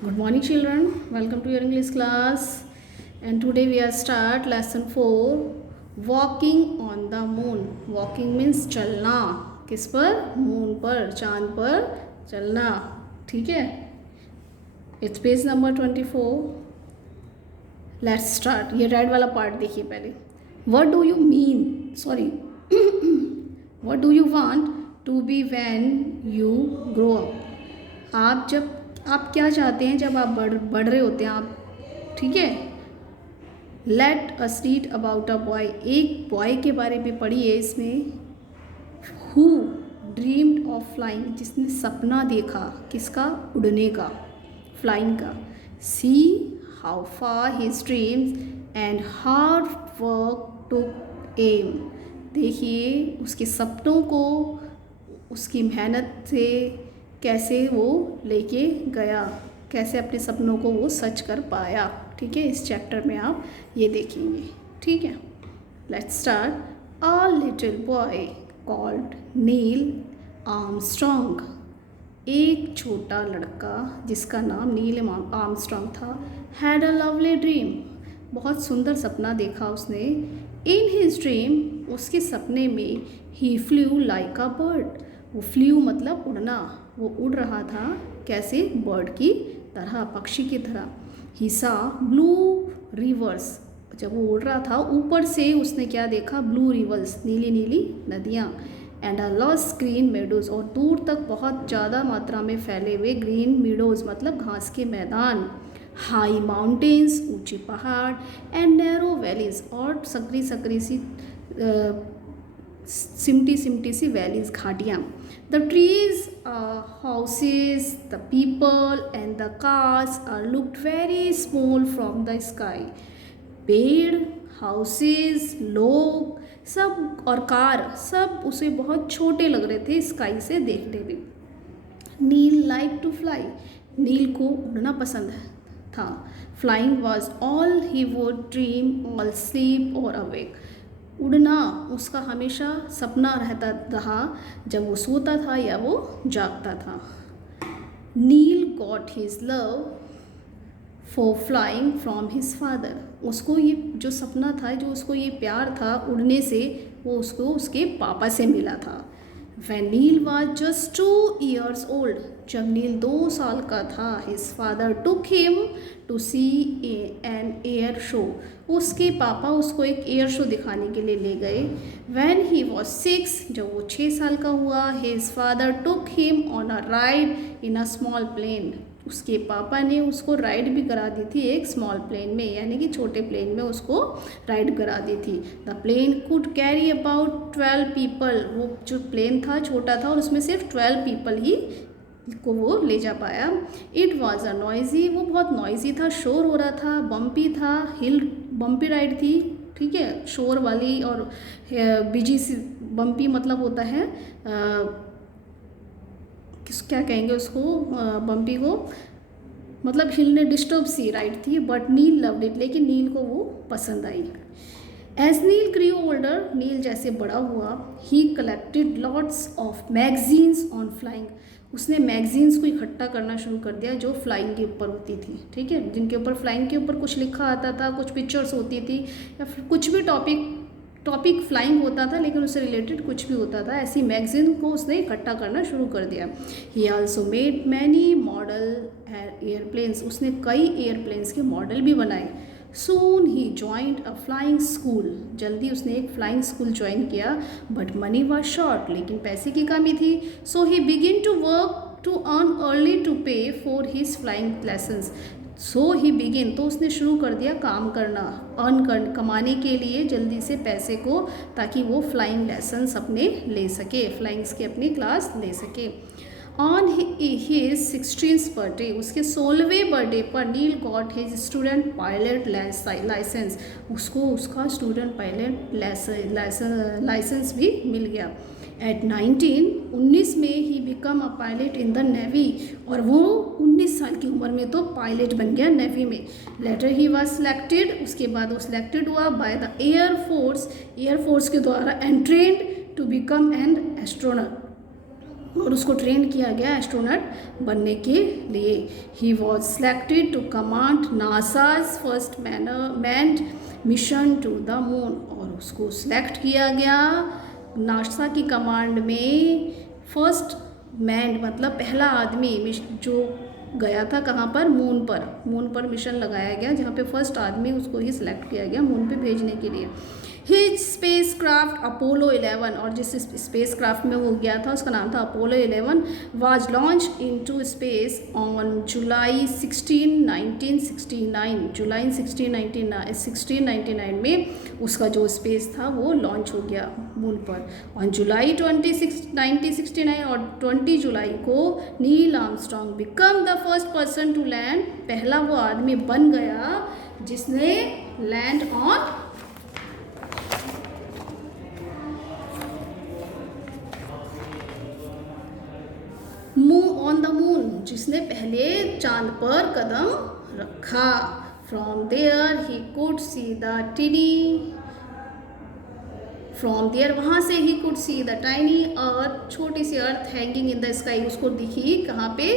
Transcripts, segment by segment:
Good morning, children. Welcome to your English class. And today we are start lesson 4. Walking on the moon. Walking means चलना. किस पर? Moon पर, चांद पर चलना. ठीक है? It's page number 24. Let's start. ये रेड वाला पार्ट देखिए पहले. What do you mean? Sorry. What do you want to be when you grow up? आप क्या चाहते हैं जब आप बढ़ रहे होते हैं आप. ठीक है. Let us read about a boy. एक बॉय के बारे में पढ़िए इसमें. Who dreamed of flying. जिसने सपना देखा. किसका? उड़ने का, फ्लाइंग का. See how far his dreams and hard work took him. देखिए उसके सपनों को उसकी मेहनत से कैसे वो लेके गया, कैसे अपने सपनों को वो सच कर पाया. ठीक है. इस चैप्टर में आप ये देखेंगे. ठीक है. Let's start. A little boy called Neil Armstrong. एक छोटा लड़का जिसका नाम नील आर्मस्ट्रॉन्ग था. Had a lovely dream. बहुत सुंदर सपना देखा उसने. इन हिज ड्रीम, उसके सपने में, ही फ्लू लाइक अ बर्ड. वो फ्लू मतलब उड़ना. वो उड़ रहा था. कैसे? बर्ड की तरह, पक्षी की तरह. ही सा ब्लू रिवर्स. जब वो उड़ रहा था ऊपर से उसने क्या देखा? ब्लू रिवर्स, नीली नीली नदियाँ. And a loss green meadows. और दूर तक बहुत ज़्यादा मात्रा में फैले हुए ग्रीन मेडोज मतलब घास के मैदान. हाई माउंटेन्स, ऊंचे पहाड़. And narrow valleys. और सकरी सकरी सी सिमटी सिमटी सी वैलीज, घाटियाँ. The trees, houses, the people and the cars are looked very small from the sky. पेड़, हाउसेज, लोग सब और कार सब उसे बहुत छोटे लग रहे थे स्काई से देखने में. नील लाइक टू फ्लाई. नील को उड़ना पसंद था. Flying was all he would dream all sleep और अवेक. उड़ना उसका हमेशा सपना रहता रहा, जब वो सोता था या वो जागता था. Neil got his love for flying from his father. उसको ये जो सपना था, जो उसको ये प्यार था उड़ने से, वो उसको उसके पापा से मिला था. When Neil was just 2 years old, जब नील 2 साल का था, his father took him to see an air show. उसके पापा उसको एक एयर शो दिखाने के लिए ले गए. When he was 6, जब वो 6 साल का हुआ, his father took him on a ride in a small plane. उसके पापा ने उसको राइड भी करा दी थी एक स्मॉल प्लेन में, यानी कि छोटे प्लेन में उसको राइड करा दी थी. The plane could carry about 12 people. वो जो प्लेन था छोटा था और उसमें सिर्फ 12 पीपल ही को वो ले जा पाया. It was a noisy. वो बहुत नॉइजी था, शोर हो रहा था. बम्पी था, हिल बम्पी राइड थी. ठीक है. शोर वाली और बिजी सी. बम्पी मतलब होता है क्या कहेंगे उसको, बम्पी को मतलब हिलने डिस्टर्ब सी राइड थी. But Neil loved it. लेकिन नील को वो पसंद आई. एज नील ग्रू ओल्डर, नील जैसे बड़ा हुआ, ही collected lots of magazines on flying. उसने मैगजीन्स को इकट्ठा करना शुरू कर दिया जो फ्लाइंग के ऊपर होती थी. ठीक है. जिनके ऊपर फ्लाइंग के ऊपर कुछ लिखा आता था, कुछ पिक्चर्स होती थी, या फिर कुछ भी टॉपिक फ्लाइंग होता था लेकिन उससे रिलेटेड कुछ भी होता था. ऐसी मैगजीन को उसने इकट्ठा करना शुरू कर दिया. He also made many model airplanes. उसने कई एयरप्लेन्स के मॉडल भी बनाए. Soon he joined a flying school. जल्दी उसने एक फ्लाइंग स्कूल ज्वाइन किया. But money was short. लेकिन पैसे की कमी थी. So he begin to work to earn early to pay for his flying lessons. So he begin, तो उसने शुरू कर दिया काम करना, कमाने के लिए जल्दी से पैसे को, ताकि वो फ्लाइंग लेसन्स अपने ले सके, फ्लाइंग्स की अपनी क्लास ले सके. ऑन हिज 16th बर्थडे, उसके 16वें बर्थडे पर Neil got his student pilot licence. उसको उसका स्टूडेंट पायलट लाइसेंस भी मिल गया. एट 19 में he become a pilot in the navy. और वो 19 साल की उम्र में तो पायलट बन गया नेवी में. Later he was selected. उसके बाद वो सिलेक्टेड हुआ बाय द एयरफोर्स के द्वारा, and trained to become an astronaut. और उसको ट्रेन किया गया एस्ट्रोनॉट बनने के लिए। He was selected to command NASA's first manned mission to the moon, और उसको सिलेक्ट किया गया नासा की कमांड में फर्स्ट मैन मतलब पहला आदमी जो गया था कहाँ पर, मून पर मिशन लगाया गया जहाँ पे फर्स्ट आदमी उसको ही सिलेक्ट किया गया मून पे भेजने के लिए। हिज स्पेस क्राफ्ट अपोलो 11, और जिस स्पेस क्राफ्ट में वो गया था उसका नाम था Apollo 11, was launch into space on July 16, 1969। जुलाई 1699 में उसका जो स्पेस था वो लॉन्च हो गया मून पर। ऑन जुलाई 26, 1969 और 20 जुलाई को Neil Armstrong became the first person to land, पहला वो आदमी बन गया जिसने land on on the moon, जिसने पहले चांद पर कदम रखा। From there he could see the tiny, from there वहाँ से ही could see the tiny earth, छोटी सी earth hanging in the sky, उसको दिखी कहाँ पे,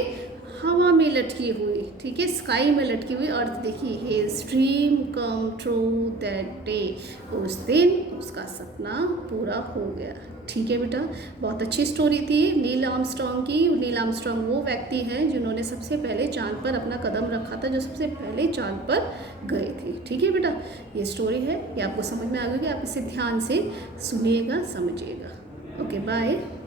हवा में लटकी हुई, ठीक है, स्काई में लटकी हुई अर्थ दिखी। His dream come true that day, उस दिन उसका सपना पूरा हो गया। ठीक है बेटा, बहुत अच्छी स्टोरी थी नील आर्मस्ट्रॉन्ग की। नील आर्मस्ट्रॉन्ग वो व्यक्ति हैं जिन्होंने सबसे पहले चांद पर अपना कदम रखा था, जो सबसे पहले चांद पर गए थे। ठीक है बेटा, ये स्टोरी है, ये आपको समझ में आ गई, आप इसे ध्यान से सुनिएगा, समझिएगा। Okay, bye.